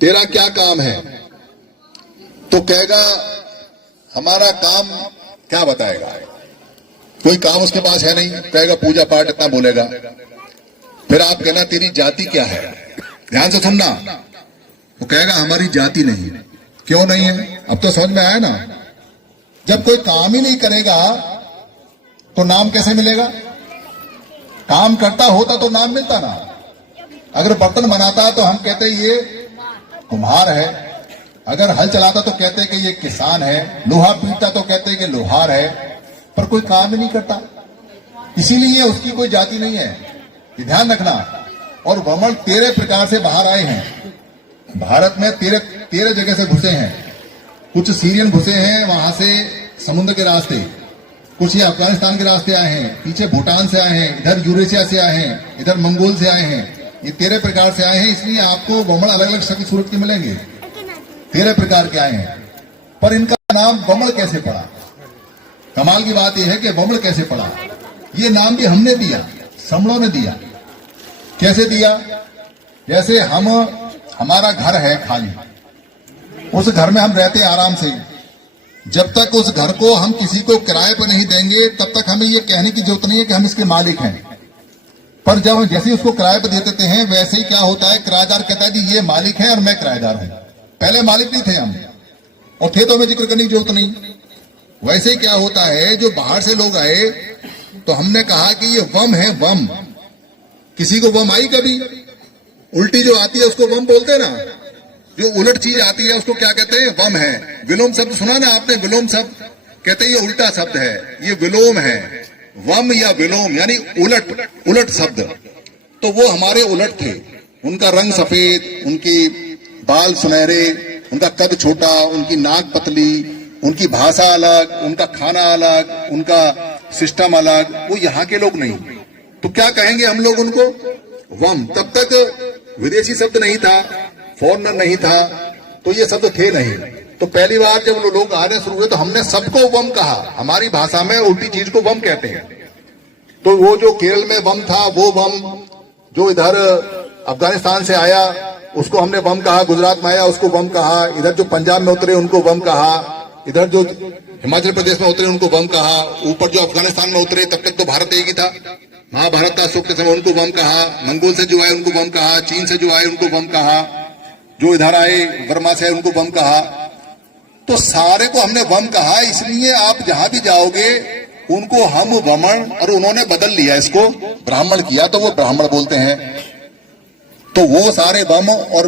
तेरा क्या काम है? तो कहेगा हमारा काम क्या बताएगा, कोई काम उसके पास है नहीं, कहेगा पूजा पाठ इतना बोलेगा। फिर आप कहना तेरी जाति क्या है, ध्यान से सुनना। वो कहेगा हमारी जाति नहीं। क्यों नहीं है? अब तो समझ में आया ना। जब कोई काम ही नहीं करेगा तो नाम कैसे मिलेगा? काम करता होता तो नाम मिलता ना। अगर बर्तन बनाता तो हम कहते ये कुम्हार है, अगर हल चलाता तो कहते कि ये किसान है, लोहा पीटता तो कहते कि लोहार है, पर कोई काम ही नहीं करता, इसीलिए उसकी कोई जाति नहीं है। ये ध्यान रखना। और वमन 13 प्रकार से बाहर आए हैं। भारत में 13 जगह से घुसे हैं। कुछ सीरियन घुसे हैं वहां से समुद्र के रास्ते, कुछ ये अफगानिस्तान के रास्ते आए हैं, पीछे भूटान से आए हैं, इधर यूरेशिया से आए हैं, इधर मंगोल से आए हैं। ये 13 प्रकार से आए हैं, इसलिए आपको वमन अलग अलग शक्ल सूरत के मिलेंगे। 13 प्रकार के आए हैं, पर इनका नाम वमन कैसे पड़ा? कमाल की बात यह है कि वमन कैसे पड़ा। ये नाम भी हमने दिया, समणों ने दिया। कैसे दिया? जैसे हमारा घर है खाली, उस घर में हम रहते आराम से। जब तक उस घर को हम किसी को किराए पर नहीं देंगे तब तक हमें ये कहने की जरूरत नहीं है कि हम इसके मालिक हैं। पर जब जैसे उसको किराए पर दे देते हैं, वैसे ही क्या होता है, किराएदार कहता है जी ये मालिक है और मैं किराएदार हूं। पहले मालिक नहीं थे हम, और थे तो हमें जिक्र करने की जरूरत नहीं। वैसे ही क्या होता है, जो बाहर से लोग आए तो हमने कहा कि ये वम है, वम। किसी को वम आई कभी? उल्टी जो आती है उसको वम बोलते हैं ना, जो उलट चीज आती है उसको क्या कहते हैं? वम है। विलोम शब्द सुना ना आपने? विलोम शब्द कहते हैं ये उल्टा शब्द है, ये विलोम है। वम या विलोम यानी उलट शब्द। तो वो हमारे उलट थे। उनका रंग सफेद, उनकी बाल सुनहरे, उनका कद छोटा, उनकी नाक पतली, उनकी भाषा अलग, उनका खाना अलग, उनका सिस्टम अलग। वो यहाँ के लोग नहीं। तो क्या कहेंगे हम लोग उनको? वम। तब तक विदेशी शब्द नहीं था, फॉरेनर नहीं था, तो ये शब्द थे नहीं। तो पहली बार जब लोग आने शुरू हुए तो हमने सबको वम कहा। हमारी भाषा में उल्टी चीज को वम कहते हैं। तो वो जो केरल में वम था वो वम, जो इधर अफगानिस्तान से आया उसको हमने वम कहा, गुजरात में आया उसको वम कहा, इधर जो पंजाब में उतरे उनको वम कहा, इधर जो हिमाचल प्रदेश में उतरे उनको वम कहा, ऊपर जो अफगानिस्तान में उतरे तब तक तो भारत एक ही था, महाभारत का अशोक के समय उनको वम कहा, मंगोल से जो आए उनको वम कहा, चीन से जो आए उनको वम कहा, जो इधर आए वर्मा से आए उनको वम कहा। तो सारे को हमने वम कहा। इसलिए आप जहां भी जाओगे उनको हम वमन, और उन्होंने बदल लिया इसको ब्राह्मण किया, तो वो ब्राह्मण बोलते हैं। तो वो सारे वम और